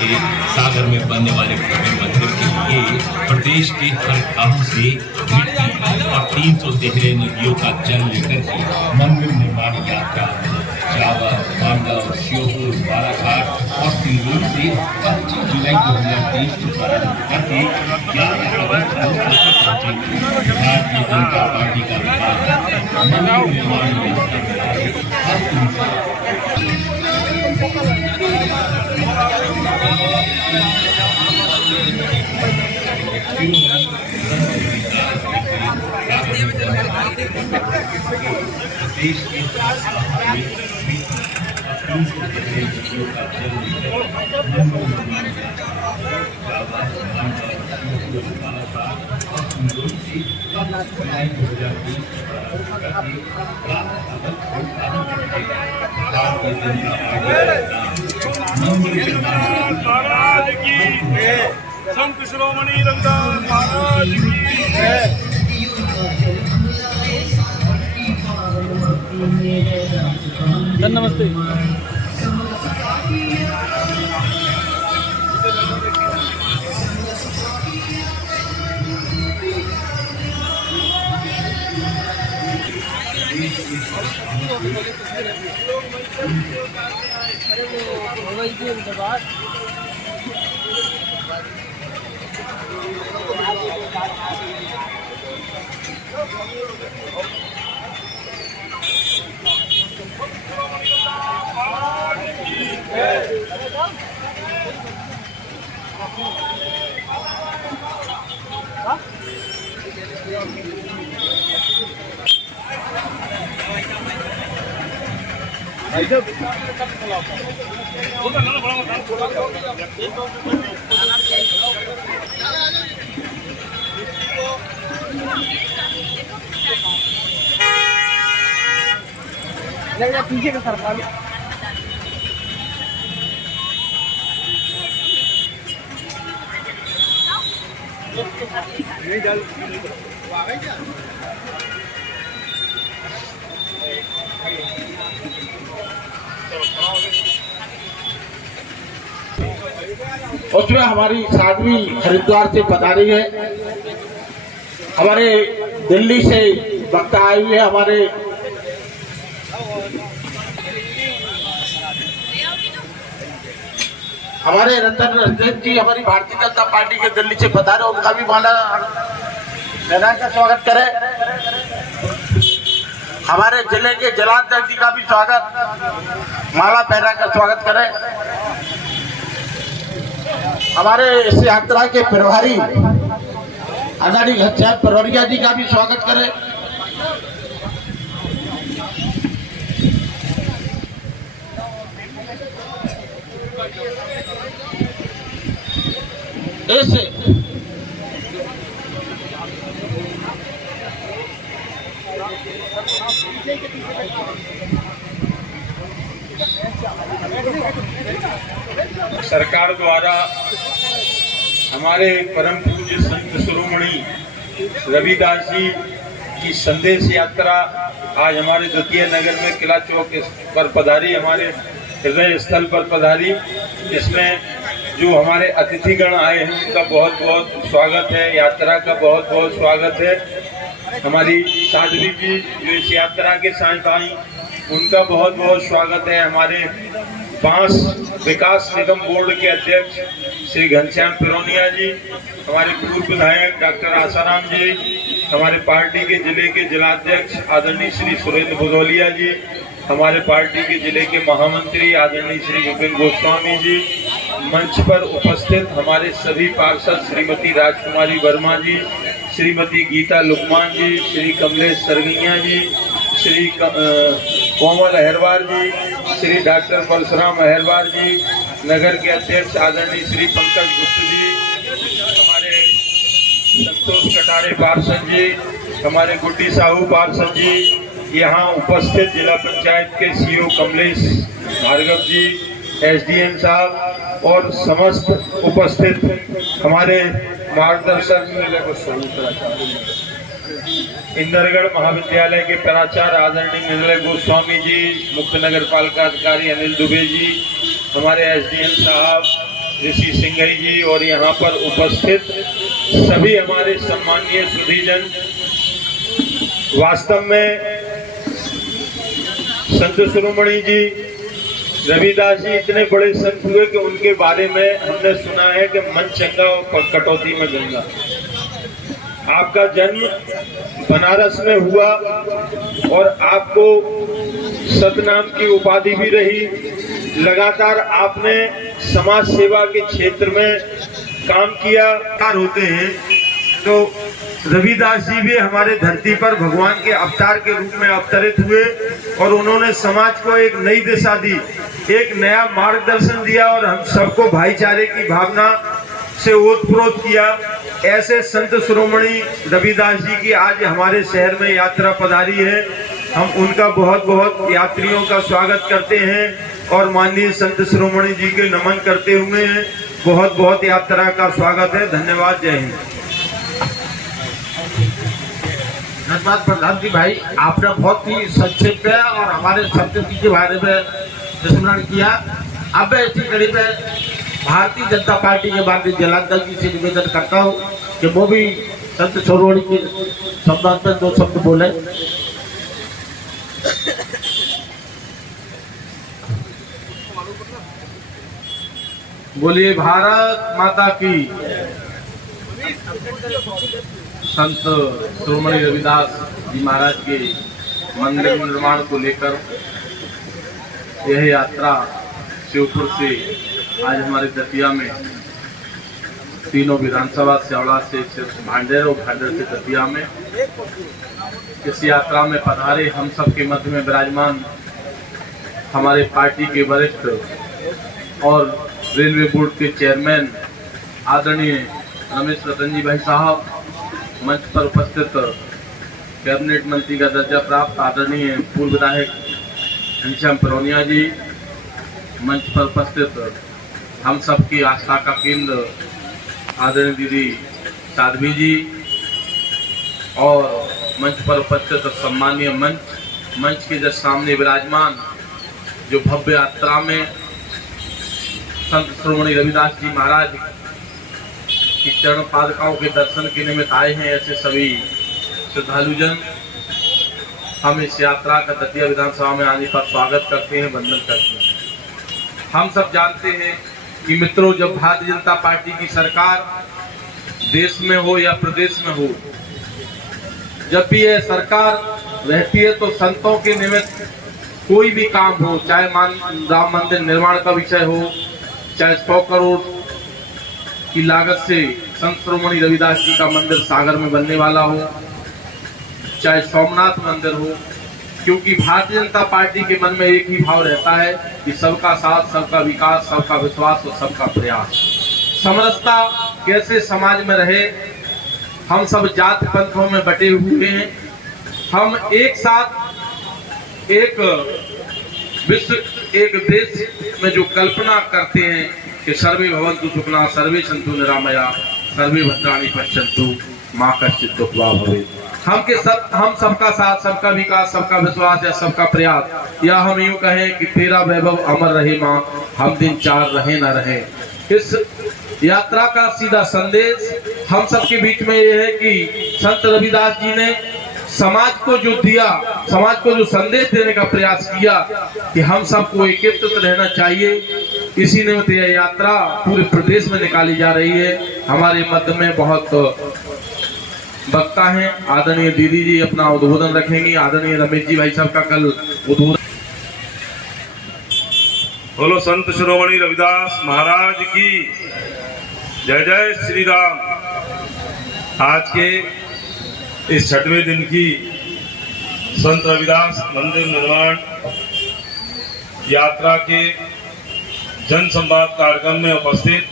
के सागर में बनने वाले भव्य मंदिर के लिए प्रदेश के हर गांव से मिट्टी और 300 देहरे नदियों का जल लेकर के मंदिर निर्माण यात्रा जावर, मांडव, श्योपुर, बालाघाट और सिंगरौली से 25 जुलाई 2023 को प्रारंभ करके 11 अगस्त को पहुंचेंगे। भारतीय जनता पार्टी का मंदिर निर्माण देश के संत शिरोमणि रविदास महाराज की नमस्ते। पीछे का सरकार नहीं डाल आ गई क्या? उसमें हमारी साध्वी हरिद्वार से पधारी है, हमारे दिल्ली से वक्ता आए हुए हमारे रतन रजनीश जी हमारी भारतीय जनता पार्टी के दिल्ली से पधारे, उनका भी माला पहना का स्वागत करें। हमारे जिले के जलाध्यक्ष जी का भी स्वागत माला पहना कर स्वागत करें। हमारे इस यात्रा के प्रभारी आदरणीय घनश्याम परवरिया जी का भी स्वागत करें। इस सरकार द्वारा हमारे परम पूज्य संत शिरोमणि रविदास जी की संदेश यात्रा आज हमारे द्वितीय नगर में किला चौक पर पधारी, हमारे हृदय स्थल पर पधारी, जिसमें जो हमारे अतिथिगण आए हैं उनका बहुत बहुत स्वागत है, यात्रा का बहुत बहुत स्वागत है। हमारी साध्वी जी जो इस यात्रा के साथ आई उनका बहुत बहुत स्वागत है। हमारे बांस विकास निगम बोर्ड के अध्यक्ष श्री घनश्याम पिरोनिया जी, हमारे पूर्व विधायक डॉक्टर आसाराम जी, हमारे पार्टी के जिले के जिलाध्यक्ष आदरणीय श्री सुरेंद्र भदौलिया जी, हमारे पार्टी के जिले के महामंत्री आदरणीय श्री विपिन गोस्वामी जी, मंच पर उपस्थित हमारे सभी पार्षद श्रीमती राजकुमारी वर्मा जी, श्रीमती गीता लुकमान जी, श्री कमलेश सरगैया जी, श्री कोमल अहरवार जी, श्री डॉक्टर परशुराम अहरवार जी, नगर के अध्यक्ष आदरणीय श्री पंकज गुप्त जी, हमारे संतोष कटारे पार्षद जी, हमारे गुड्डी साहू पार्षद जी, यहाँ उपस्थित जिला पंचायत के सीईओ कमलेश भार्गव जी, एसडीएम साहब और समस्त उपस्थित हमारे मार्गदर्शक इंदरगढ़ महाविद्यालय के प्राचार्य आदरणीय निर्मल गोस्वामी जी, मुख्य नगर पालिका अधिकारी अनिल दुबे जी, हमारे एसडीएम साहब, ऋषि सिंघई जी और यहाँ पर उपस्थित सभी हमारे सम्मानीय सुधीजन, वास्तव में संत शिरोमणि जी रविदास जी इतने बड़े संत हुए कि उनके बारे में हमने सुना है कि मन चंगा और कटौती में गंगा। आपका जन्म बनारस में हुआ और आपको सतनाम की उपाधि भी रही। लगातार आपने समाज सेवा के क्षेत्र में काम किया। होते हैं तो रविदास जी भी हमारे धरती पर भगवान के अवतार के रूप में अवतरित हुए और उन्होंने समाज को एक नई दिशा दी, एक नया मार्गदर्शन दिया और हम सबको भाईचारे की भावना से ओतप्रोत किया। ऐसे संत शिरोमणि रविदास जी की आज हमारे शहर में यात्रा पधारी है। हम उनका बहुत बहुत यात्रियों का स्वागत करते हैं और माननीय संत शिरोमणि जी के नमन करते हुए बहुत बहुत यात्रा का स्वागत है। धन्यवाद। जय हिंद। धन्यवाद प्रधान जी भाई, आपने बहुत ही संक्षेप में और हमारे संत जी के बारे में स्मरण किया। अब मैं इसी कड़ी में भारतीय जनता पार्टी के माननीय जलांधर जी से निवेदन करता हूँ कि वो भी संत शिरोमणि के संबंध में 2 शब्द बोले। बोलिए भारत माता की। संत शिरोमणि रविदास जी महाराज के मंदिर निर्माण को लेकर यह यात्रा शिवपुर से आज हमारे दतिया में तीनों विधानसभा स्यावड़ा से भांडेर और भांडेर से दतिया में इस यात्रा में पधारे हम सब के मध्य में विराजमान हमारे पार्टी के वरिष्ठ और रेलवे बोर्ड के चेयरमैन आदरणीय रमेश रतन जी भाई साहब, मंच पर उपस्थित कैबिनेट मंत्री का दर्जा प्राप्त आदरणीय पूर्व विधायक घनश्याम परौनिया जी, मंच पर उपस्थित हम सबकी आस्था का केंद्र आदरणीय दीदी साध्वी जी और मंच पर उपस्थित सम्मानीय मंच के जस्ट सामने विराजमान जो भव्य यात्रा में संत शिरोमणि रविदास जी महाराज की चरण पादुकाओं के दर्शन के निमित्त आए हैं, ऐसे सभी श्रद्धालुजन हम इस यात्रा का दतिया विधानसभा में आने पर स्वागत करते हैं, वंदन करते हैं। हम सब जानते हैं कि मित्रों, जब भारतीय जनता पार्टी की सरकार देश में हो या प्रदेश में हो, जब भी यह सरकार रहती है तो संतों के निमित्त कोई भी काम हो, चाहे राम मंदिर निर्माण का विषय हो, चाहे 100 करोड़ की लागत से संत शिरोमणि रविदास जी का मंदिर सागर में बनने वाला हो, चाहे सोमनाथ मंदिर हो, क्योंकि भारतीय जनता पार्टी के मन में एक ही भाव रहता है कि सबका साथ, सबका विकास, सबका विश्वास और सबका प्रयास। समरसता कैसे समाज में रहे। हम सब जात पंथों में बटे हुए हैं, हम एक साथ एक विश्व, एक देश में जो कल्पना करते हैं कि सर्वे भवन्तु सुखिनः, सर्वे सन्तु निरामया, सर्वे भद्राणि पश्यन्तु मा कश्चित् दुःख वा भवेत्। हम सबका साथ, सबका विकास, सबका विश्वास या सबका प्रयास, या हम यूं कहें कि तेरा वैभव अमर रहे माँ, हम दिन 4 रहे न रहे। इस यात्रा का सीधा संदेश हम सबके बीच में ये है कि संत रविदास जी ने समाज को जो दिया, समाज को जो संदेश देने का प्रयास किया कि हम सबको एकत्रित रहना चाहिए, इसी निमित्त यह यात्रा पूरे प्रदेश में निकाली जा रही है। हमारे मध्य में बहुत वक्ता हैं, आदरणीय दीदी जी अपना उद्बोधन रखेंगी, आदरणीय रमेश जी भाई साहब का कल उद्बोधन। बोलो संत शिरोमणि रविदास महाराज की जय। जय श्री राम। आज के इस 6वें दिन की संत रविदास मंदिर निर्माण यात्रा के जन संवाद कार्यक्रम में उपस्थित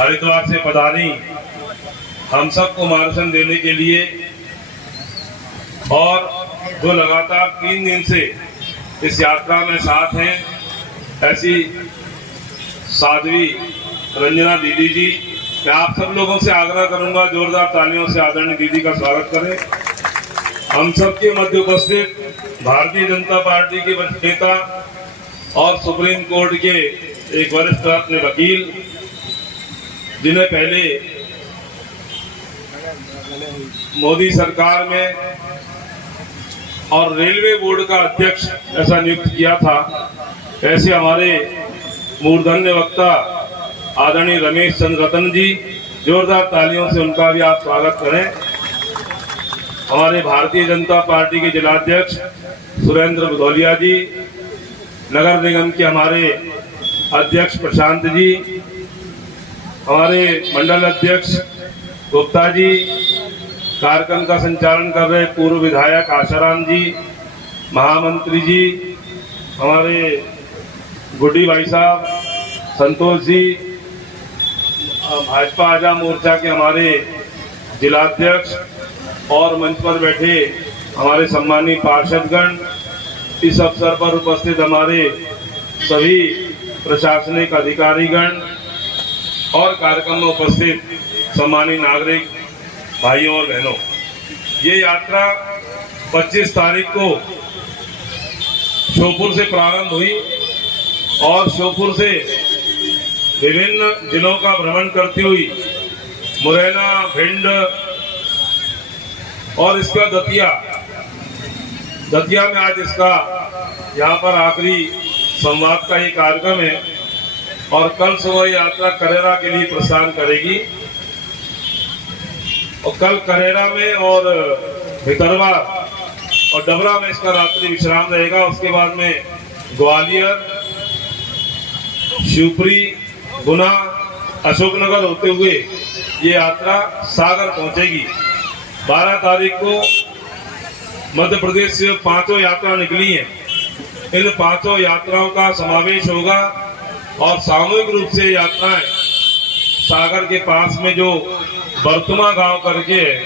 हरिद्वार से पधारी हम सबको मार्गदर्शन देने के लिए और जो लगातार 3 दिन से इस यात्रा में साथ हैं, ऐसी साध्वी रंजना दीदी जी, मैं आप सब लोगों से आग्रह करूंगा जोरदार तालियों से आदरणीय दीदी का स्वागत करें। हम सबके मध्य उपस्थित भारतीय जनता पार्टी के वरिष्ठ नेता और सुप्रीम कोर्ट के एक वरिष्ठ अपने वकील जिन्हें पहले मोदी सरकार में और रेलवे बोर्ड का अध्यक्ष ऐसा नियुक्त किया था, ऐसे हमारे मूर्धन्य वक्ता आदरणीय रमेश चंद्र रतन जी, जोरदार तालियों से उनका भी आप स्वागत करें। हमारे भारतीय जनता पार्टी के जिलाध्यक्ष सुरेंद्र भदौलिया जी, नगर निगम के हमारे अध्यक्ष प्रशांत जी, हमारे मंडल अध्यक्ष गुप्ता जी, कार्यक्रम का संचालन कर रहे पूर्व विधायक आशाराम जी, महामंत्री जी, हमारे गुड्डी भाई साहब, संतोष जी, भाजपा आजा मोर्चा के हमारे जिलाध्यक्ष और मंच पर बैठे हमारे सम्मानित पार्षदगण, इस अवसर पर उपस्थित हमारे सभी प्रशासनिक अधिकारीगण और कार्यक्रम में उपस्थित सम्मानित नागरिक भाइयों और बहनों, ये यात्रा 25 तारीख को श्योपुर से प्रारंभ हुई और श्योपुर से विभिन्न जिलों का भ्रमण करती हुई मुरैना, भिंड और इसका दतिया में आज इसका यहाँ पर आखिरी संवाद का ये कार्यक्रम है और कल सुबह यात्रा करेरा के लिए प्रस्थान करेगी और कल करेरा में और भितरवा और डबरा में इसका रात्रि विश्राम रहेगा। उसके बाद में ग्वालियर, शिवपुरी, गुना, अशोकनगर होते हुए ये यात्रा सागर पहुंचेगी। 12 तारीख को मध्य प्रदेश से 5 यात्रा निकली हैं। इन 5 यात्राओं का समावेश होगा और सामूहिक रूप से यात्राएं सागर के पास में जो बर्तुमा गांव करके है,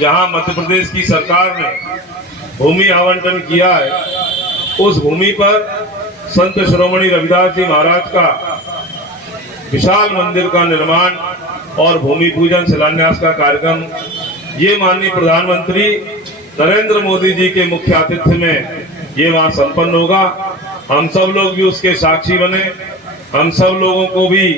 जहां मध्य प्रदेश की सरकार ने भूमि आवंटन किया है, उस भूमि पर संत शिरोमणि रविदास जी महाराज का विशाल मंदिर का निर्माण और भूमि पूजन शिलान्यास का कार्यक्रम ये माननीय प्रधानमंत्री नरेंद्र मोदी जी के मुख्य आतिथ्य में ये वहां संपन्न होगा। हम सब लोग भी उसके साक्षी बने। हम सब लोगों को भी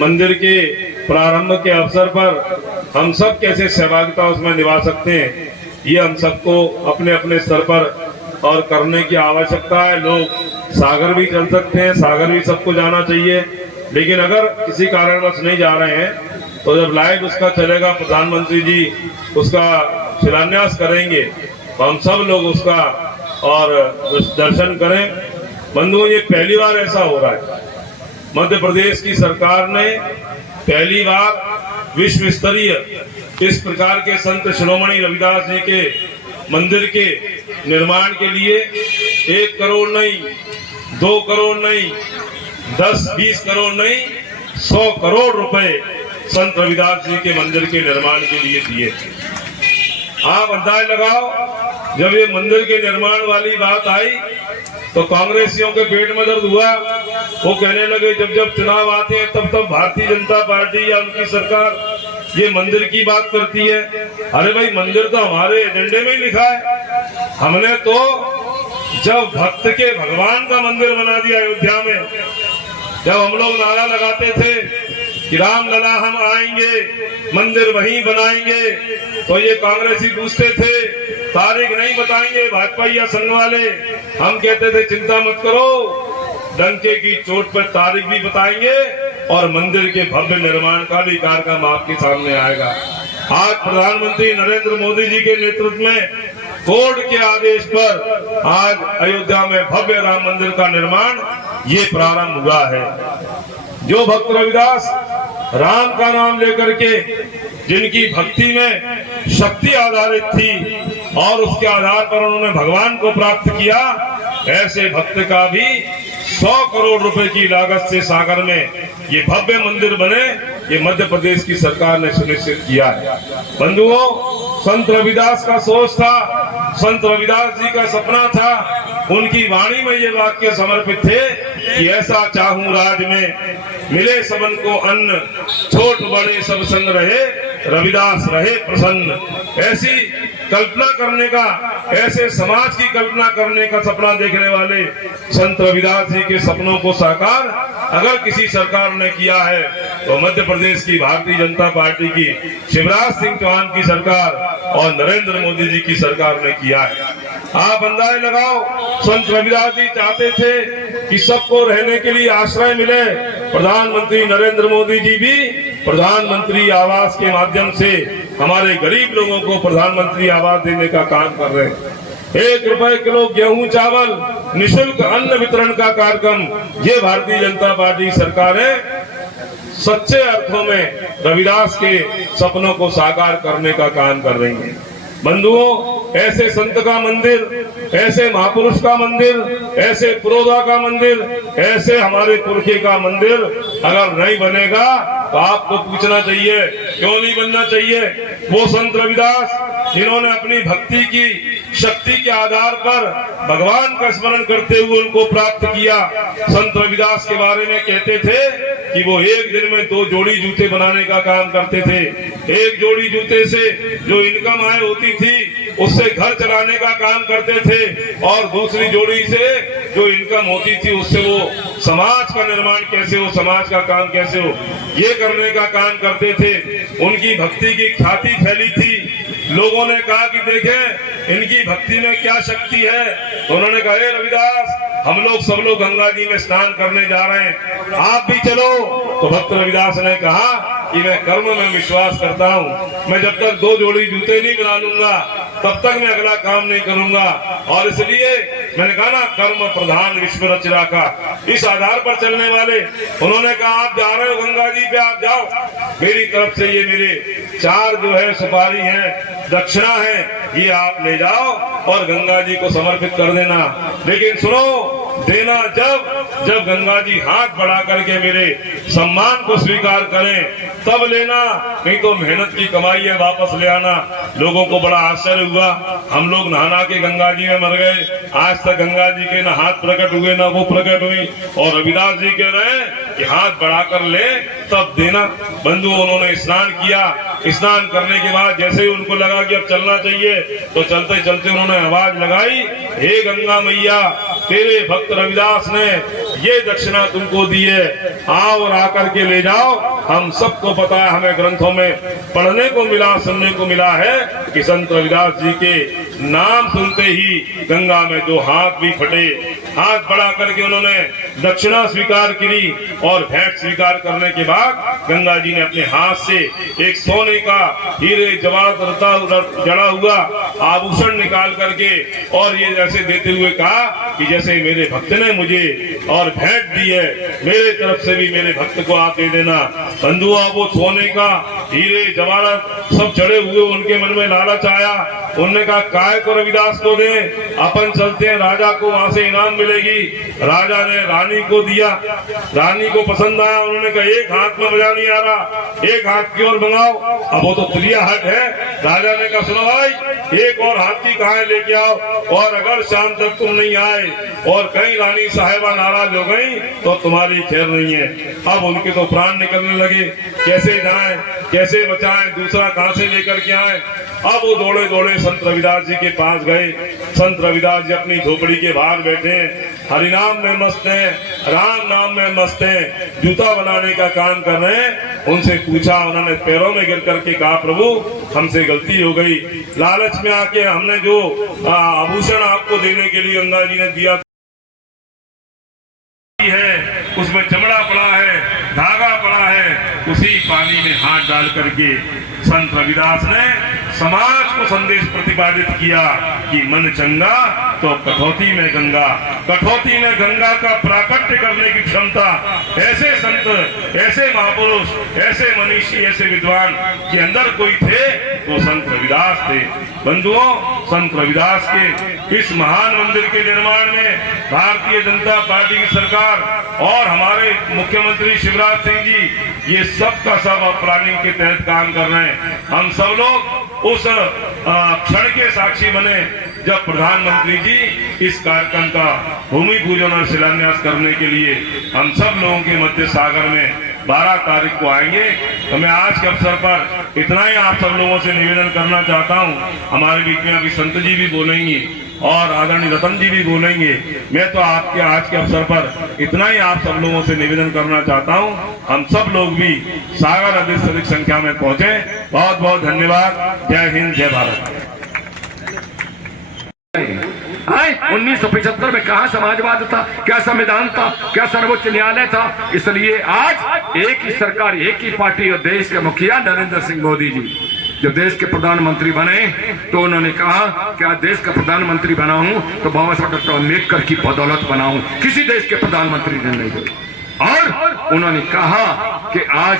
मंदिर के प्रारंभ के अवसर पर हम सब कैसे सहभागिता उसमें निभा सकते हैं, ये हम सबको अपने अपने स्तर पर और करने की आवश्यकता है। लोग सागर भी चल सकते हैं, सागर भी सबको जाना चाहिए, लेकिन अगर किसी कारणवश नहीं जा रहे हैं तो जब लाइव उसका चलेगा, प्रधानमंत्री जी उसका शिलान्यास करेंगे तो हम सब लोग उसका और दर्शन करें। बंधुओं, ये पहली बार ऐसा हो रहा है। मध्य प्रदेश की सरकार ने पहली बार विश्व स्तरीय इस प्रकार के संत शिरोमणि रविदास जी के मंदिर के निर्माण के लिए 1 करोड़ नहीं, 2 करोड़ नहीं, 10-20 करोड़ नहीं, 100 करोड़ रुपए संत रविदास जी के मंदिर के निर्माण के लिए दिए। आप अंदाज लगाओ, जब ये मंदिर के निर्माण वाली बात आई तो कांग्रेसियों के पेट में दर्द हुआ। वो कहने लगे जब जब चुनाव आते हैं तब तब भारतीय जनता पार्टी या उनकी सरकार ये मंदिर की बात करती है। अरे भाई, मंदिर तो हमारे एजेंडे में ही लिखा है। हमने तो जब भक्त के भगवान का मंदिर बना दिया अयोध्या में, जब हम लोग नारा लगाते थे कि राम लला हम आएंगे, मंदिर वहीं बनाएंगे, तो ये कांग्रेसी पूछते थे तारीख नहीं बताएंगे भाजपा या संघ वाले। हम कहते थे चिंता मत करो, डंके की चोट पर तारीख भी बताएंगे और मंदिर के भव्य निर्माण का भी कार्यक्रम आपके सामने आएगा। आज प्रधानमंत्री नरेंद्र मोदी जी के नेतृत्व में कोर्ट के आदेश पर आज अयोध्या में भव्य राम मंदिर का निर्माण ये प्रारंभ हुआ है। जो भक्त रविदास राम का नाम लेकर के जिनकी भक्ति में शक्ति आधारित थी और उसके आधार पर उन्होंने भगवान को प्राप्त किया, ऐसे भक्त का भी 100 करोड़ रुपए की लागत से सागर में ये भव्य मंदिर बने, ये मध्य प्रदेश की सरकार ने सुनिश्चित किया है। बंधुओं, संत रविदास का सोच था, संत रविदास जी का सपना था, उनकी वाणी में ये वाक्य समर्पित थे कि ऐसा चाहूं राज में मिले सबन को अन्न, छोट बड़े सब संग रहे, रविदास रहे प्रसन्न। ऐसी कल्पना करने का, ऐसे समाज की कल्पना करने का सपना देखने वाले संत रविदास जी के सपनों को साकार अगर किसी सरकार ने किया है तो मध्य प्रदेश की भारतीय जनता पार्टी की शिवराज सिंह चौहान की सरकार और नरेंद्र मोदी जी की सरकार ने किया है। आप अंदाजा लगाओ, संत रविदास जी चाहते थे कि सबको रहने के लिए आश्रय मिले। प्रधानमंत्री नरेंद्र मोदी जी भी प्रधानमंत्री आवास के माध्यम से हमारे गरीब लोगों को प्रधानमंत्री आवास देने का काम कर रहे हैं। 1 रुपए किलो गेहूं चावल निःशुल्क अन्न वितरण का कार्यक्रम ये भारतीय जनता पार्टी सरकारें सच्चे अर्थों में रविदास के सपनों को साकार करने का काम कर रही हैं। बंधुओं, ऐसे संत का मंदिर, ऐसे महापुरुष का मंदिर, ऐसे पुरोधा का मंदिर, ऐसे हमारे पुरखे का मंदिर अगर नहीं बनेगा तो आपको पूछना चाहिए क्यों नहीं बनना चाहिए। वो संत रविदास जिन्होंने अपनी भक्ति की शक्ति के आधार पर भगवान का स्मरण करते हुए उनको प्राप्त किया। संत रविदास के बारे में कहते थे कि वो एक दिन में 2 जोड़ी जूते बनाने का काम करते थे। एक जोड़ी जूते से जो इनकम आय होती थी उससे घर चलाने का काम करते थे और दूसरी जोड़ी से जो इनकम होती थी उससे वो समाज का निर्माण कैसे हो, समाज का काम कैसे हो, ये करने का काम करते थे। उनकी भक्ति की ख्याति फैली थी। लोगों ने कहा कि देखें इनकी भक्ति में क्या शक्ति है, तो उन्होंने कहा हे रविदास, हम लोग सब लोग गंगा जी में स्नान करने जा रहे हैं, आप भी चलो। तो भक्त रविदास ने कहा कि मैं कर्म में विश्वास करता हूँ, मैं जब तक 2 जोड़ी जूते नहीं बना लूंगा तब तक मैं अगला काम नहीं करूंगा। और इसलिए मैंने कहा ना, कर्म प्रधान विश्व रच राखा, इस आधार पर चलने वाले उन्होंने कहा आप जा रहे हो गंगा जी पे, आप जाओ, मेरी तरफ से ये मेरे 4 जो है सुपारी है, दक्षिणा है, ये आप ले जाओ और गंगा जी को समर्पित कर देना। लेकिन सुनो, देना जब गंगा जी हाथ बढ़ा करके मेरे सम्मान को स्वीकार करें तब लेना, नहीं तो मेहनत की कमाई है वापस ले आना। लोगों को बड़ा आश्चर्य हुआ, हम लोग नहा के गंगा जी में मर गए, आज तक गंगा जी के न हाथ प्रकट हुए न वो प्रकट हुई, और रविदास जी कह रहे हैं कि हाथ बढ़ाकर ले तब देना। बंधु, उन्होंने स्नान किया, स्नान करने के बाद जैसे ही उनको लगा कि अब चलना चाहिए तो चलते चलते उन्होंने आवाज लगाई, हे गंगा मैया, तेरे भक्त रविदास ने ये दक्षिणा तुमको दी है, आओ और आकर के ले जाओ। हम सबको पता है, हमें ग्रंथों में पढ़ने को मिला, सुनने को मिला है कि संत रविदास जी के नाम सुनते ही गंगा में 2 हाथ भी फटे। हाथ बढ़ा करके उन्होंने दक्षिणा स्वीकार की और भेंट स्वीकार करने के बाद गंगा जी ने अपने हाथ से एक सोने का हीरे जवाहरात जड़ा हुआ आभूषण निकाल करके और ये जैसे देते हुए कहा कि जैसे मेरे भक्त ने मुझे और भेंट दी है, मेरे तरफ से भी मेरे भक्त को आप दे देना। बंधुआ, वो सोने का हीरे जवाहरात सब चढ़े हुए, उनके मन में लालच आया। उन्होंने कहा काय को रविदास को दे, अपन चलते हैं राजा को, वहां से इनाम मिलेगी। राजा ने रानी को दिया, रानी को पसंद आया, उन्होंने कहा एक हाथ में मजा नहीं आ रहा, एक हाथ की ओर मंगाओ। अब वो तो त्रिया हाथ है। राजा ने कहा सुनो भाई, एक और हाथ की कहां लेके आओ, और अगर शाम तक तुम नहीं आए और कहीं रानी साहिबा नाराज हो गई तो तुम्हारी खैर नहीं है। अब उनके तो प्राण निकलने लगे, कैसे जाएं, कैसे बचाएं, दूसरा कहां से लेकर के आए। अब वो दौड़े दौड़े संत रविदास जी के पास गए। संत रविदास जी अपनी झोपड़ी के बाहर बैठे हैं, हरिनाम में मस्त हैं, राम नाम में मस्त हैं, जूता बनाने का काम कर रहे हैं। उनसे पूछा, उन्होंने पैरों में गिर करके कहा प्रभु हमसे गलती हो गई, लालच में आके हमने जो आभूषण आपको देने के लिए गंगा जी ने दिया है उसमें चमड़ा पड़ा है, धागा पड़ा है, उसी पानी में हाथ डाल करके संत रविदास ने समाज को संदेश प्रतिपादित किया कि मन चंगा तो कठौती में गंगा, कठौती में गंगा का प्राकट्य करने की क्षमता ऐसे संत, ऐसे महापुरुष, ऐसे मनीषी, ऐसे विद्वान के अंदर कोई थे तो संत रविदास थे। बंधुओं, संत रविदास के इस महान मंदिर के निर्माण में भारतीय जनता पार्टी की सरकार और हमारे मुख्यमंत्री शिवराज सिंह जी ये सब का सब प्लानिंग के तहत काम कर रहे हैं। हम सब लोग उस क्षण के साक्षी बने जब प्रधानमंत्री जी इस कार्यक्रम का भूमि पूजन और शिलान्यास करने के लिए हम सब लोगों के मध्य सागर में 12 तारीख को आएंगे। तो मैं आज के अवसर पर इतना ही आप सब लोगों से निवेदन करना चाहता हूँ। हमारे बीच में अभी संत जी भी बोलेंगे और आदरणीय रतन जी भी बोलेंगे। मैं तो आपके आज के अवसर पर इतना ही आप सब लोगों से निवेदन करना चाहता हूँ, हम सब लोग भी सागर अधिक से अधिक संख्या में पहुंचे। बहुत बहुत धन्यवाद। जय हिंद, जय भारत। 1975 में कहा समाजवाद था, क्या संविधान था, क्या सर्वोच्च न्यायालय था। इसलिए आज एक ही सरकार, एक ही पार्टी और देश के मुखिया नरेंद्र सिंह मोदी जी जब देश के प्रधानमंत्री बने तो उन्होंने कहा कि आज देश का प्रधानमंत्री बना हूं तो बाबा साहब डॉक्टर अम्बेडकर की बदौलत बना हूं, किसी देश के प्रधानमंत्री ने नहीं दिया। और उन्होंने कहा कि आज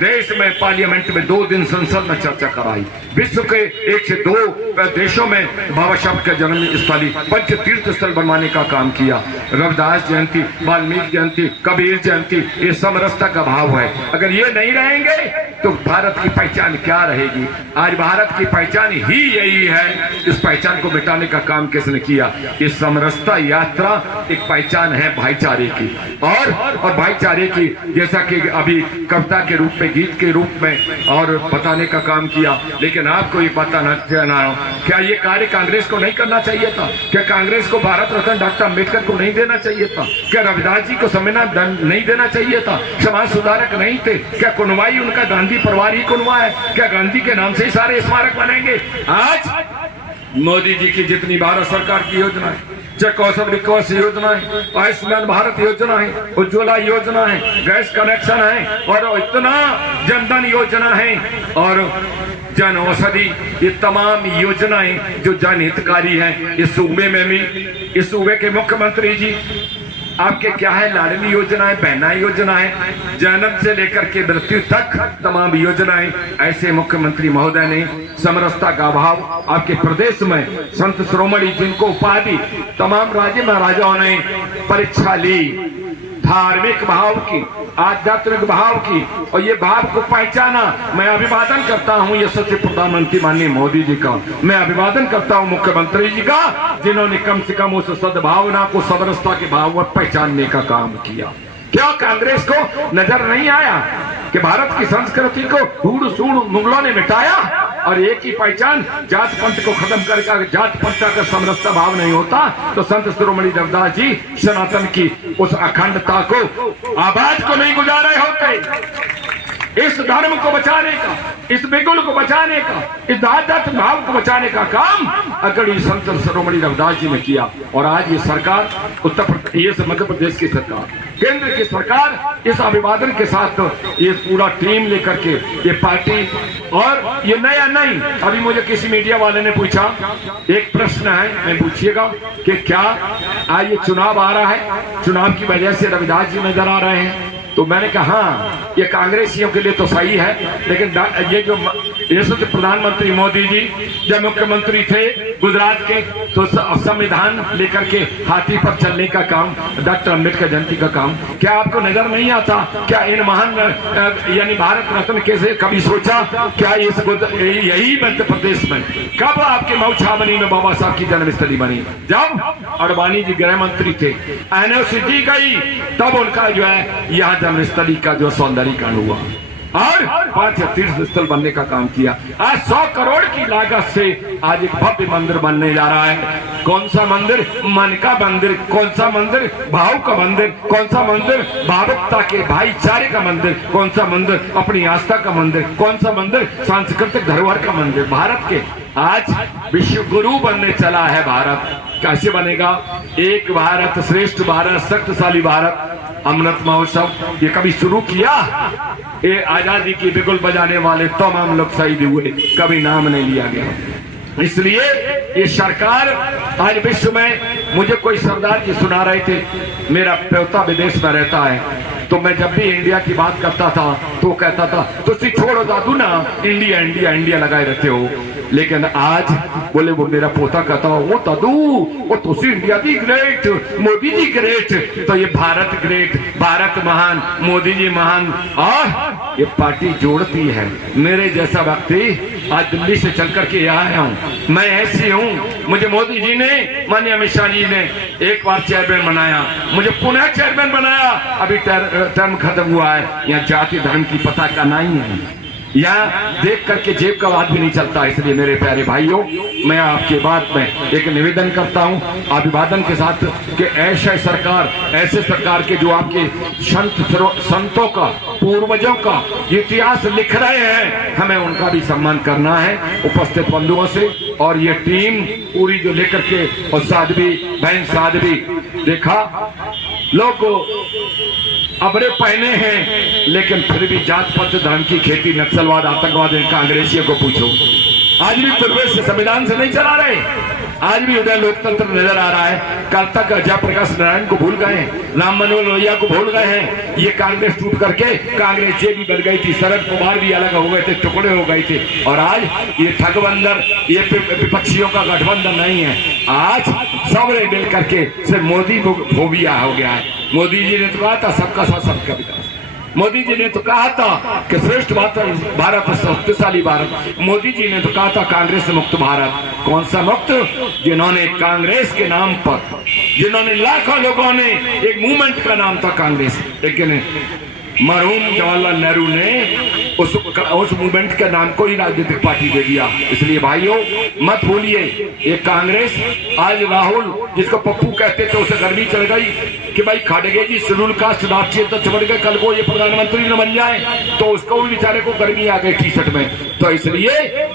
देश में पार्लियामेंट में 2 दिन संसद में चर्चा कराई। विश्व के 1 से 2 देशों में बाबा साहब के जन्म स्थली पंच तीर्थ स्थल बनवाने का काम किया। रविदास जयंती, वाल्मीकि जयंती, कबीर जयंती, ये समरसता का भाव है। अगर ये नहीं रहेंगे तो भारत की पहचान क्या रहेगी। आज भारत की पहचान ही यही है। इस पहचान को मिटाने का काम किसने किया। इस समरसता यात्रा एक पहचान है भाईचारे की और भाईचारे की, जैसा कि अभी कविता के रूप में, गीत के रूप में और बताने का काम किया। लेकिन आपको ये बताना क्या ये कार्य कांग्रेस को नहीं करना चाहिए था? क्या कांग्रेस को भारत रत्न डॉक्टर अम्बेडकर को नहीं देना चाहिए था? क्या रविदास जी को संविधान नहीं देना चाहिए था? समाज सुधारक नहीं थे क्या? कुनवाई उनका गांधी परिवार ही कुनवा है क्या? गांधी के नाम से ही सारे स्मारक बनेंगे? आज मोदी जी की जितनी भारत सरकार की योजना है, चाहे कौशल विकास योजना है, आयुष्मान भारत योजना है, उज्ज्वला योजना है, गैस कनेक्शन है और इतना जनधन योजना है और जन औषधि, ये तमाम योजनाएं जो जनहितकारी हैं। इस सूबे में भी, इस सूबे के मुख्यमंत्री जी आपके क्या है, लाडली योजना है, बहना योजना है, जन्म से लेकर के मृत्यु तक तमाम योजनाएं। ऐसे मुख्यमंत्री महोदय ने समरसता का अभाव आपके प्रदेश में, संत शिरोमणि जिनको उपाधि तमाम राज्य महाराजाओं ने परीक्षा ली, धार्मिक भाव की, आध्यात्मिक भाव की, और ये भाव को पहचाना। मैं अभिवादन करता हूँ यशस्वी प्रधानमंत्री माननीय मोदी जी का, मैं अभिवादन करता हूँ मुख्यमंत्री जी का, जिन्होंने कम से कम उस सद्भावना को, समरसता के भाव में पहचानने का काम किया। क्या कांग्रेस को नजर नहीं आया कि भारत की संस्कृति को हूड़ सूड़ मुगलों ने मिटाया और एक ही पहचान, जात पंथ को खत्म करके जात पंथ का समरसता भाव नहीं होता तो संत शिरोमणि रविदास जी सनातन की उस अखंडता को, आवाज को नहीं गुजारे होते। इस धर्म को बचाने का, इस बिगुल को बचाने का, इस आध्यात्मिक भाव को बचाने का काम अगड़ी संत शिरोमणि रविदास जी ने किया। और आज ये सरकार, उत्तर प्रदेश, मध्य प्रदेश की सरकार, केंद्र की सरकार इस अभिवादन के साथ ये पूरा टीम लेकर के ये पार्टी, और ये नया नहीं। अभी मुझे किसी मीडिया वाले ने पूछा, एक प्रश्न है, मैं पूछिएगा कि क्या आज ये चुनाव आ रहा है, चुनाव की वजह से रविदास जी नजर आ रहे हैं? तो मैंने कहा हाँ, ये कांग्रेसियों के लिए तो सही है, लेकिन ये जो प्रधानमंत्री मोदी जी जब मुख्यमंत्री थे गुजरात के, तो संविधान लेकर के हाथी पर चलने का काम, डॉक्टर अम्बेडकर जयंती का काम, क्या आपको नजर नहीं आता? क्या इन महान यानी भारत रत्न कैसे कभी सोचा? क्या यही मध्य प्रदेश में कब आपके मऊ छावनी में बाबा साहब की जन्मस्थली बनी? जब अडवाणी जी गृह मंत्री थे, एनओसी गई, तब उनका जो है यहाँ जन्मस्थली का जो सौंदर्यीकरण हुआ और 5 तीर्थ स्थल बनने का काम किया। आज 100 करोड़ की लागत से आज एक भव्य मंदिर बनने जा रहा है। कौन सा मंदिर? मन का मंदिर। कौन सा मंदिर? भाव का मंदिर। कौन सा मंदिर? भावुकता के, भाईचारे का मंदिर। कौन सा मंदिर? अपनी आस्था का मंदिर। कौन सा मंदिर? सांस्कृतिक धरोहर का मंदिर। भारत के आज विश्व गुरु बनने चला है भारत। कैसे बनेगा? एक भारत श्रेष्ठ भारत, शक्तिशाली भारत। अमृत महोत्सव ये कभी शुरू किया? ये आजादी की बिगुल बजाने वाले तमाम लोग शहीद हुए, कभी नाम नहीं लिया गया। इसलिए ये सरकार आज विश्व में, मुझे कोई सरदार जी सुना रहे थे, मेरा पोता विदेश में रहता है, तो मैं जब भी इंडिया की बात करता था तो कहता था तुसी छोड़ो दादू ना, इंडिया इंडिया इंडिया लगाए रहते हो। लेकिन आज बोले वो मेरा पोता कहता हो, वो दादू वो तुसी इंडिया दी ग्रेट, मोदी जी ग्रेट, तो ये भारत ग्रेट, भारत महान, मोदी जी महान। और ये पार्टी जोड़ती है। मेरे जैसा व्यक्ति आज दिल्ली से चल करके आया हूँ। मैं ऐसी हूँ, मुझे मोदी जी ने, माननीय अमित शाह जी ने एक बार चेयरमैन बनाया, मुझे पुनः चेयरमैन बनाया, अभी टर्म खत्म हुआ है। यहाँ जाति धर्म की पता का नहीं है, यहाँ देख करके जेब का बात भी नहीं चलता। इसलिए मेरे प्यारे भाइयों, मैं आपके बात में एक निवेदन करता हूँ अभिवादन के साथ कि ऐसे सरकार के जो आपके संतों का, पूर्वजों का इतिहास लिख रहे हैं, हमें उनका भी सम्मान करना है उपस्थित बंधुओं से। और ये टीम पूरी जो लेकर के, और साध्वी बहन साध्वी, देखा लोग अबरे पहने हैं लेकिन फिर भी जात पात धर्म की खेती, नक्सलवाद, आतंकवाद, कांग्रेसियों को पूछो, आज भी प्रवेश से संविधान से नहीं चला रहे, आज भी उधर लोकतंत्र नजर आ रहा है। कल तक जयप्रकाश नारायण को भूल गए हैं, राम मनोहर लोहिया को भूल गए हैं। ये कांग्रेस टूट करके कांग्रेस जे भी बन गई थी, शरद कुमार भी अलग हो गए थे, टुकड़े हो गए थे। और आज ये ठगबंधन, ये विपक्षियों का गठबंधन नहीं है, आज सबने मिल करके सिर्फ मोदी फोबिया हो गया है। मोदी जी ने तो कहा था सबका साथ सबका विकास, मोदी जी ने तो कहा था कि श्रेष्ठ भारत, शक्तिशाली भारत। मोदी जी ने तो कहा था कांग्रेस मुक्त भारत। कौन सा मुक्त? जिन्होंने कांग्रेस के नाम पर, जिन्होंने लाखों लोगों ने, एक मूवमेंट का नाम था कांग्रेस, लेकिन मरहूम जवाहरलाल नेहरू ने उस मूवमेंट के नाम को ही राजनीतिक पार्टी दे दिया। इसलिए भाइयों मत भूलिए, ये कांग्रेस, आज राहुल जिसको पप्पू कहते थे उसे गर्मी चढ़ गई कि भाई खड़गे जी शेड्यूल कास्ट राष्ट्रीय तो चढ़ गए, कल को ये प्रधानमंत्री न बन जाए तो उसको भी बेचारे को गर्मी आ गई टी-शर्ट में। तो इसलिए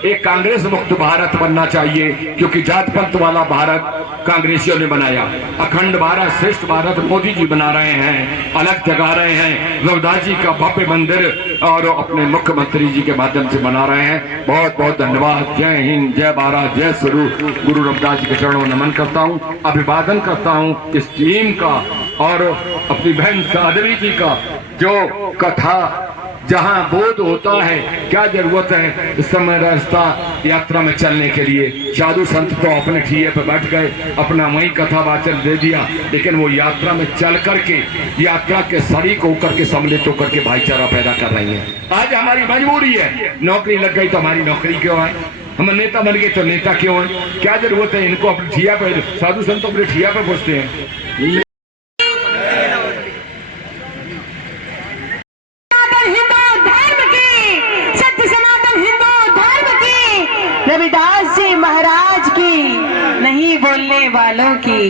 एक कांग्रेस मुक्त भारत बनना चाहिए, क्योंकि जात पंथ वाला भारत कांग्रेसियों ने बनाया, अखंड भारत, श्रेष्ठ भारत मोदी जी बना रहे हैं, अलग जगा रहे हैं, रविदास जी का भव्य मंदिर और अपने मुख्यमंत्री जी के माध्यम से बना रहे हैं। बहुत बहुत धन्यवाद। जय हिंद, जय भारत, जय स्वरूप। गुरु रविदास जी के चरणों में नमन करता हूँ, अभिवादन करता हूँ इस टीम का और अपनी बहन साध्वी जी का। जो कथा जहाँ बोध होता है, क्या जरूरत है इस समय रास्ता यात्रा में चलने के लिए। साधु संत तो अपने ठिये पे बैठ गए, अपना वही कथा वाचन दे दिया, लेकिन वो यात्रा में चल करके, यात्रा के शरीक होकर के, सम्मिलित होकर के भाईचारा पैदा कर रही है। आज हमारी मजबूरी है, नौकरी लग गई तो हमारी नौकरी क्यों है, हम नेता बन गए तो नेता क्यों है, क्या जरूरत है इनको अपने ठिया पे, साधु संत अपने ठिया पे पूछते हैं। रविदास जी महाराज की, नहीं बोलने वालों की।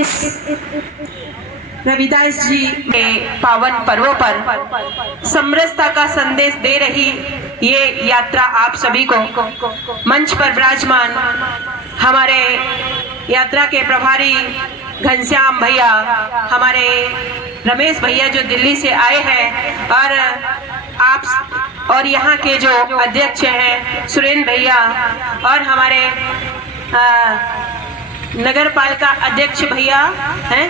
इस रविदास जी के पावन पर्वों पर समरसता का संदेश दे रही ये यात्रा आप सभी को, मंच पर विराजमान हमारे यात्रा के प्रभारी घनश्याम भैया, हमारे रमेश भैया जो दिल्ली से आए हैं, और आप और यहाँ के जो अध्यक्ष हैं सुरेंद्र भैया, और हमारे नगर पालिका अध्यक्ष भैया हैं,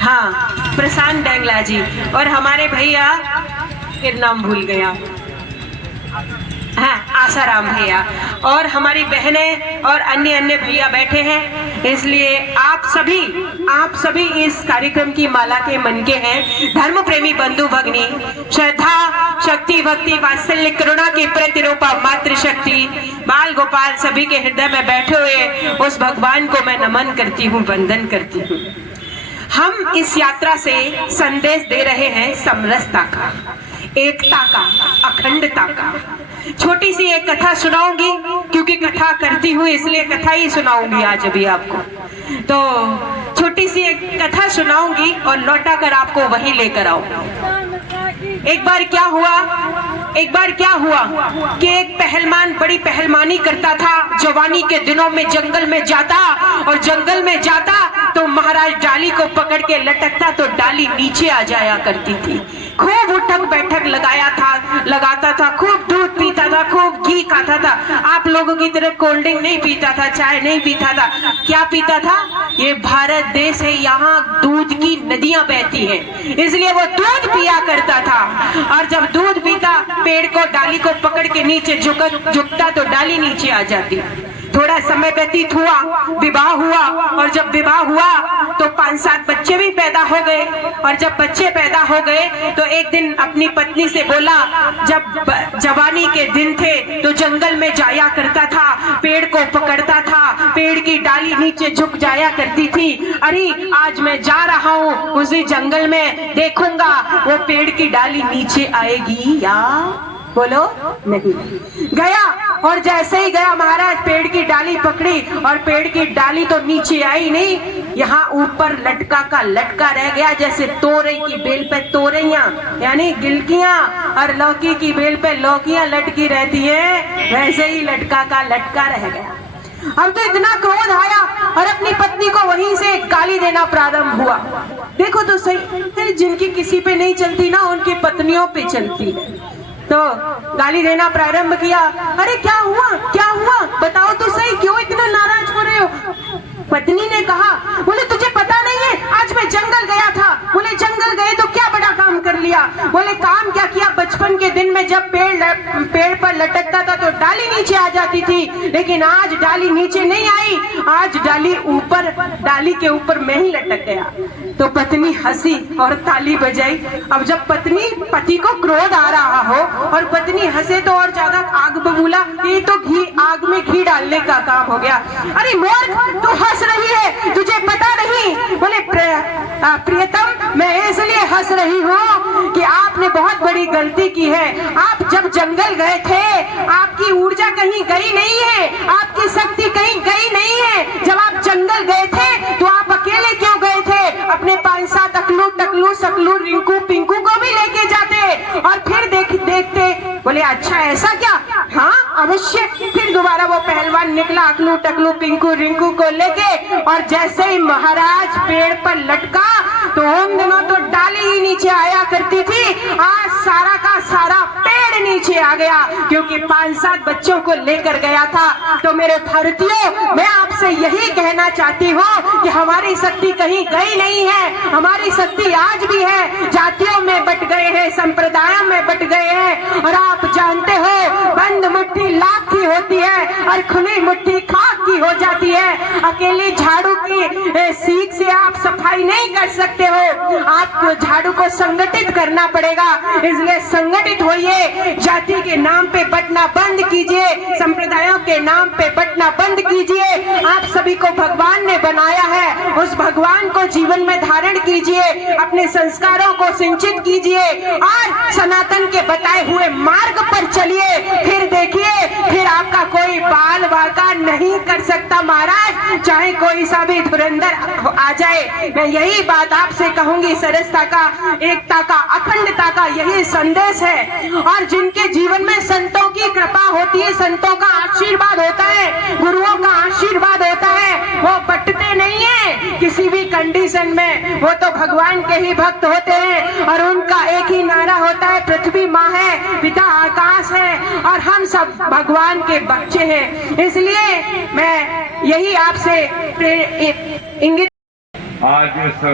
हाँ प्रशांत डेंगला जी, और हमारे भैया फिर नाम भूल गया, हाँ आसाराम भैया, और हमारी बहनें और अन्य भैया बैठे हैं। इसलिए आप सभी इस कार्यक्रम की माला के मनके हैं। धर्म प्रेमी बंधु भगिनी, श्रद्धा शक्ति भक्ति वात्सल्य करुणा की प्रतिरूपा मातृशक्ति बाल गोपाल सभी के हृदय में बैठे हुए उस भगवान को मैं नमन करती हूँ, वंदन करती हूँ। हम इस यात्रा से संदेश दे रहे हैं समरसता का, एकता का, अखंडता का। छोटी सी एक कथा सुनाऊंगी, क्योंकि कथा करती हूँ इसलिए कथा ही सुनाऊंगी आज अभी आपको। तो छोटी सी एक कथा सुनाऊंगी और लौटा कर आपको वहीं लेकर आऊंगी। एक बार क्या हुआ कि एक पहलवान बड़ी पहलवानी करता था, जवानी के दिनों में जंगल में जाता, और जंगल में जाता तो महाराज डाली को पकड़ के लटकता तो डाली नीचे आ जाया करती थी। खूब उठक बैठक लगाता था, खूब दूध पीता था, खूब घी खाता था। आप लोगों की तरह कोल्ड ड्रिंक नहीं पीता था, चाय नहीं पीता था। क्या पीता था? ये भारत देश है, यहाँ दूध की नदियां बहती हैं, इसलिए वो दूध पिया करता था। और जब दूध पीता, पेड़ को डाली को पकड़ के नीचे झुकता तो डाली नीचे आ जाती। थोड़ा समय व्यतीत हुआ, विवाह हुआ, और जब विवाह हुआ तो 5-7 बच्चे भी पैदा हो गए। और जब बच्चे पैदा हो गए तो एक दिन अपनी पत्नी से बोला, जब जवानी के दिन थे तो जंगल में जाया करता था, पेड़ को पकड़ता था, पेड़ की डाली नीचे झुक जाया करती थी। अरे आज मैं जा रहा हूँ उसी जंगल में, देखूंगा वो पेड़ की डाली नीचे आएगी या बोलो नहीं। गया और जैसे ही गया महाराज पेड़ की डाली पकड़ी और पेड़ की डाली तो नीचे आई नहीं, यहाँ ऊपर लटका का लटका रह गया। जैसे तोरई की बेल पे तोरैया यानी गिलकियां और लौकी की बेल पे लौकियां लटकी रहती है, वैसे ही लटका का लटका रह गया। अब तो इतना क्रोध आया और अपनी पत्नी को वहीं से गाली देना प्रारंभ हुआ। देखो तो सही, जिनकी किसी पे नहीं चलती ना उनकी पत्नियों पे चलती है। तो गाली देना प्रारंभ किया। अरे क्या हुआ, क्या हुआ, बताओ तो सही, क्यों इतना नाराज हो रहे हो? पत्नी ने कहा, बोले तुझे पता नहीं है, आज मैं जंगल गया था। बोले जंगल गए तो क्या बड़ा काम कर लिया? बोले काम क्या किया, बचपन के दिन में जब पेड़ पर लटकता था तो डाली नीचे आ जाती थी, लेकिन आज डाली नीचे नहीं आई, आज डाली के ऊपर मैं ही लटक गया। तो पत्नी हंसी और ताली बजाई। अब जब पति को क्रोध आ रहा हो और पत्नी हंसे तो और ज्यादा आग बबूला, ये तो आग में घी डालने का काम हो गया। अरे मूर्ख, तू हंस रही है, तुझे पता नहीं? बोले प्रियतम, मैं इसलिए हंस रही हूँ कि आपने बहुत बड़ी गलती की है। आप जब जंगल गए थे आपकी ऊर्जा कहीं गई नहीं है, आपकी शक्ति कहीं गई नहीं है। जब आप जंगल गए थे तो आप अकेले क्यों गए थे? अपने 5-7 अकलू टकलू सकलू रिंकू पिंकू को भी लेके जाते और फिर देखते। बोले अच्छा ऐसा क्या? हाँ अवश्य। फिर दोबारा वो पहलवान निकला अकलू टकलू पिंकू रिंकू को लेके, और जैसे ही महाराज पेड़ पर लटका तो उन दिनों तो डाली ही नीचे आया करती थी, आज सारा का सारा पेड़ नीचे आ गया, क्योंकि 5-7 बच्चों को लेकर गया था। तो मेरे भारतीयों, मैं आपसे यही कहना चाहती हूँ कि हमारी शक्ति कहीं गई नहीं है, हमारी शक्ति आज भी है। जातियों में बट गए हैं, संप्रदायों में बट गए हैं, और आप जानते हो बंद मुट्ठी लाख की होती है और खुली मुट्ठी खाक की हो जाती है। अकेली झाड़ू की सीख से आप सफाई नहीं कर सकते हो, आपको झाड़ू को संगठित करना पड़ेगा। इसलिए संगठित होइए, जाति के नाम पे बटना बंद कीजिए, संप्रदायों के नाम पे बटना बंद कीजिए। आप सभी को भगवान ने बनाया है, उस भगवान को जीवन में धारण कीजिए, अपने संस्कारों को सिंचित कीजिए और सनातन के बताए हुए मार्ग पर चलिए। फिर देखिए, फिर आपका कोई बाल बाका नहीं कर सकता महाराज, चाहे कोई सा भी धुरंधर आ जाए। मैं यही बात आपसे कहूंगी, सरसता का, एकता का, अखंडता का यही संदेश है। और जिनके जीवन में संतों की कृपा होती है, संतों का आशीर्वाद होता है, गुरुओं का आशीर्वाद होता है, वो बटते नहीं है किसी भी कंडीशन में, वो तो भगवान के ही भक्त होते हैं। और उनका एक ही नारा होता है, पृथ्वी माँ है, पिता आकाश है और हम सब भगवान के बच्चे हैं। इसलिए मैं यही आपसे इंगित। आज इस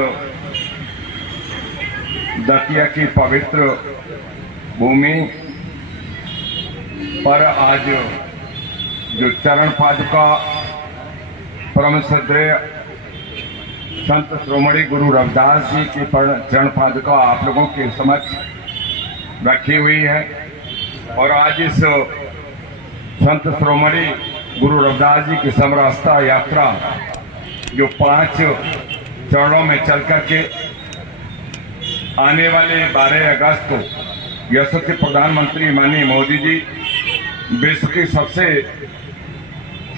दतिया की पवित्र भूमि पर आज जो चरण पादुका परम श्रद्धेय संत शिरोमणि गुरु रविदास जी की चरण पादुका आप लोगों के समक्ष रखी हुई है। और आज इस संत शिरोमणि गुरु रविदास जी की समरसता यात्रा जो 5 चरणों में चल करके आने वाले 12 अगस्त को यशस्वी प्रधानमंत्री माननीय मोदी जी विश्व की सबसे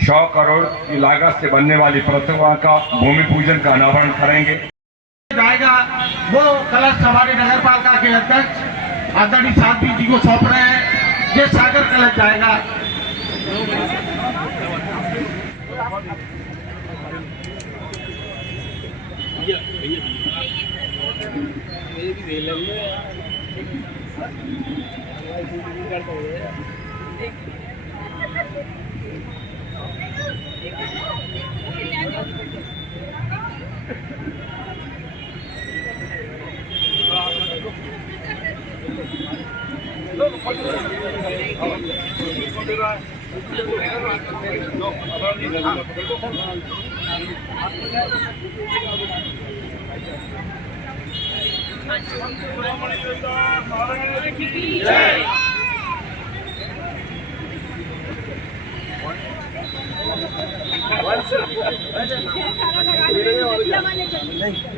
100 करोड़ की लागत से बनने वाली प्रतिमा का भूमि पूजन का अनावरण करेंगे। जाएगा वो कलश हमारे नगर पालिका के अध्यक्ष आदरणीय साध्वी जी को सौंप रहे हैं। ये सागर कलश जाएगा।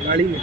गाड़ी में